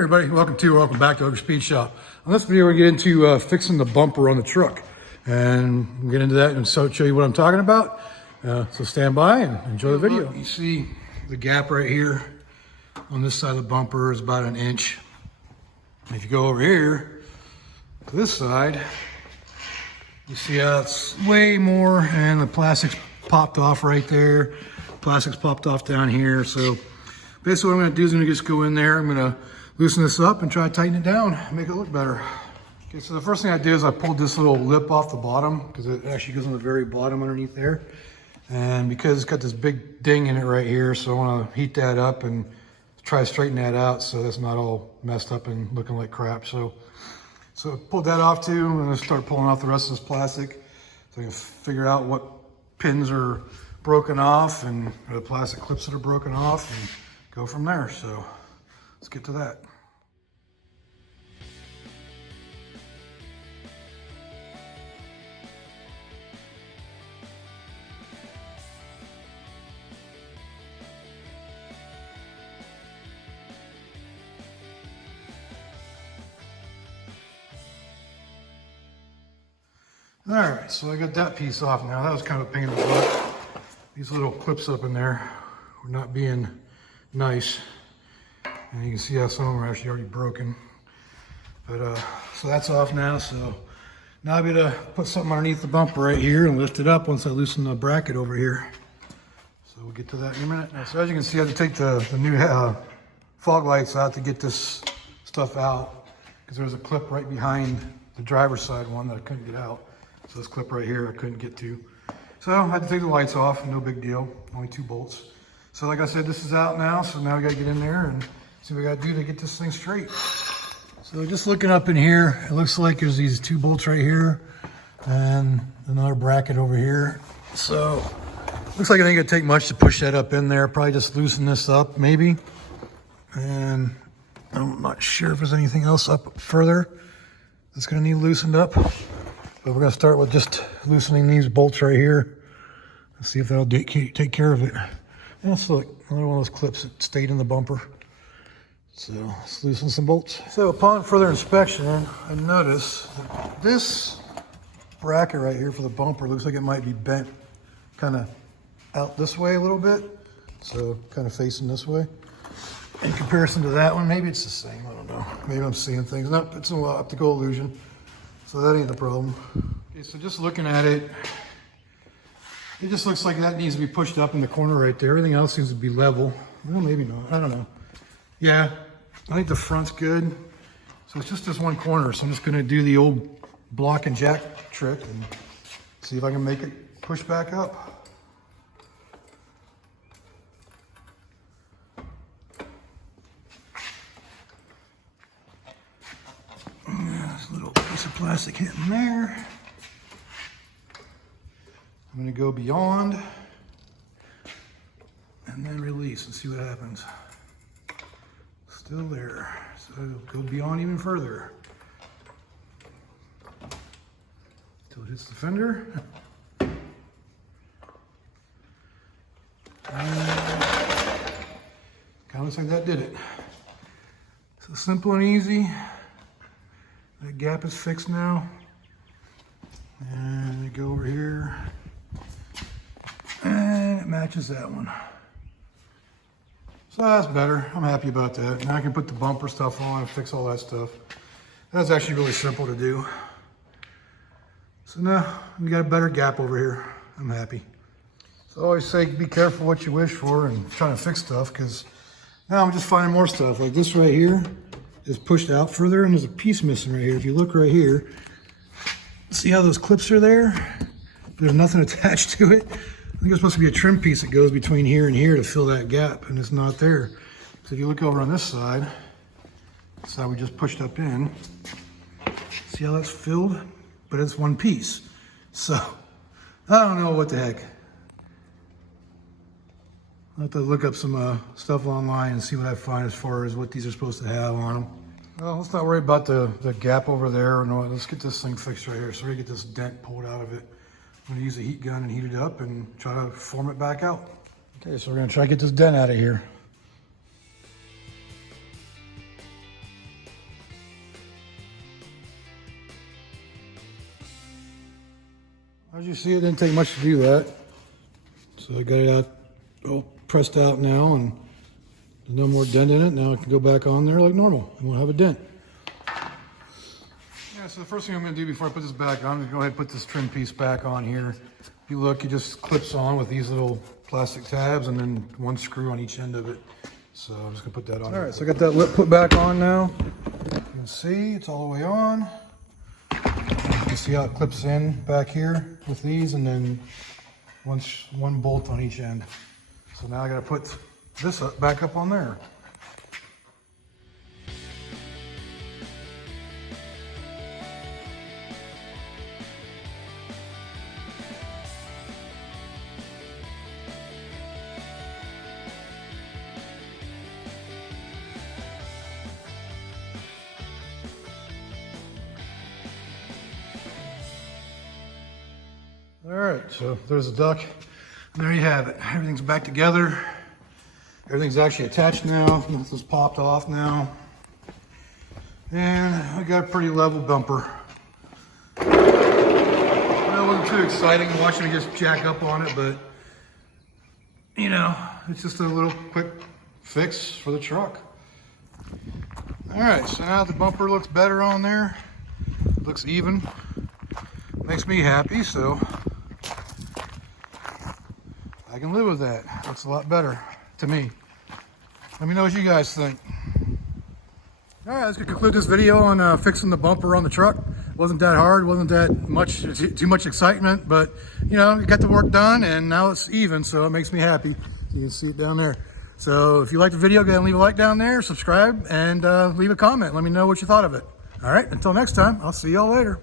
Hey everybody, welcome back to Ogre Speed Shop. On this video, we get into fixing the bumper on the truck, and we'll get into that and show you what I'm talking about. So stand by and enjoy the video. Look, you see the gap right here on this side of the bumper is about 1 inch. And if you go over here to this side, you see how it's way more, and the plastic's popped off right there. Plastic's popped off down here. So basically what I'm gonna do is I'm gonna just go in there, I'm gonna loosen this up and try to tighten it down, make it look better. Okay, so the first thing I did is I pulled this little lip off the bottom because it actually goes on the very bottom underneath there. And because it's got this big ding in it right here, so I wanna heat that up and try to straighten that out so that's not all messed up and looking like crap. So I pulled that off too. I'm gonna start pulling off the rest of this plastic so I can figure out what pins are broken off and the plastic clips that are broken off and go from there. So let's get to that. All right, so I got that piece off now. That was kind of a pain in the butt. These little clips up in there were not being nice. And you can see how some of them are actually already broken. But so that's off now. So now I'm gonna put something underneath the bumper right here and lift it up once I loosen the bracket over here. So we'll get to that in a minute. Now, so as you can see, I had to take the new fog lights out to get this stuff out because there was a clip right behind the driver's side one that I couldn't get out. So this clip right here I couldn't get to. So I had to take the lights off, no big deal, only 2 bolts. So like I said, this is out now, so now we gotta get in there and see what we gotta do to get this thing straight. So just looking up in here, it looks like there's these 2 bolts right here and another bracket over here. So looks like it ain't gonna take much to push that up in there. Probably just loosen this up maybe. And I'm not sure if there's anything else up further that's gonna need loosened up. But we're gonna start with just loosening these bolts right here. Let's see if that'll take care of it. And let's look, another one of those clips that stayed in the bumper. So let's loosen some bolts. So upon further inspection, I noticed that this bracket right here for the bumper looks like it might be bent kind of out this way a little bit. So kind of facing this way. In comparison to that one, maybe it's the same, I don't know. Maybe I'm seeing things. Nope, it's an optical illusion. So that ain't the problem. Okay, so just looking at it, it just looks like that needs to be pushed up in the corner right there. Everything else seems to be level. Well, maybe not, I don't know. Yeah, I think the front's good. So it's just this one corner. So I'm just gonna do the old block and jack trick and see if I can make it push back up. Little piece of plastic hitting there. I'm going to go beyond and then release and see what happens. Still there, so go beyond even further until it hits the fender. Kind of looks like that did it. So simple and easy. That gap is fixed now. And you go over here. And it matches that one. So that's better. I'm happy about that. Now I can put the bumper stuff on and fix all that stuff. That's actually really simple to do. So now we got a better gap over here. I'm happy. So I always say be careful what you wish for and trying to fix stuff, because now I'm just finding more stuff. Like this right here is pushed out further and there's a piece missing right here. If you look right here, see how those clips are there? There's nothing attached to it. I think it's supposed to be a trim piece that goes between here and here to fill that gap, and it's not there. So if you look over on this side, that's how we just pushed up in. See how that's filled? But it's one piece. So I don't know what the heck. I'll have to look up some stuff online and see what I find as far as what these are supposed to have on them. Well, let's not worry about the gap over there. No, let's get this thing fixed right here. So we're gonna get this dent pulled out of it. I'm gonna use a heat gun and heat it up and try to form it back out. Okay, so we're gonna try to get this dent out of here. As you see, it didn't take much to do that. So I got it out, all pressed out now, and there's no more dent in it. Now I can go back on there like normal. I won't have a dent. Yeah, so the first thing I'm going to do before I put this back on, I'm going to go ahead and put this trim piece back on here. If you look, it just clips on with these little plastic tabs and then one screw on each end of it. So I'm just going to put that on. All right, so I got that lip put back on now. You can see it's all the way on. You can see how it clips in back here with these, and then one bolt on each end. So now I got to put this back up on there. All right, so there's the duck. And there you have it. Everything's back together. Everything's actually attached now. Nothing's popped off now. And I got a pretty level bumper. It wasn't too exciting watching me just jack up on it, but you know, it's just a little quick fix for the truck. All right, so now the bumper looks better on there. Looks even. Makes me happy, so I can live with that. Looks a lot better to me. Let me know what you guys think. All right, let's conclude this video on fixing the bumper on the truck. Wasn't that hard, wasn't that much, too much excitement, but you know, you got the work done and now it's even, so it makes me happy. You can see it down there. So if you liked the video, go ahead and leave a like down there, subscribe, and leave a comment. Let me know what you thought of it. All right, until next time, I'll see y'all later.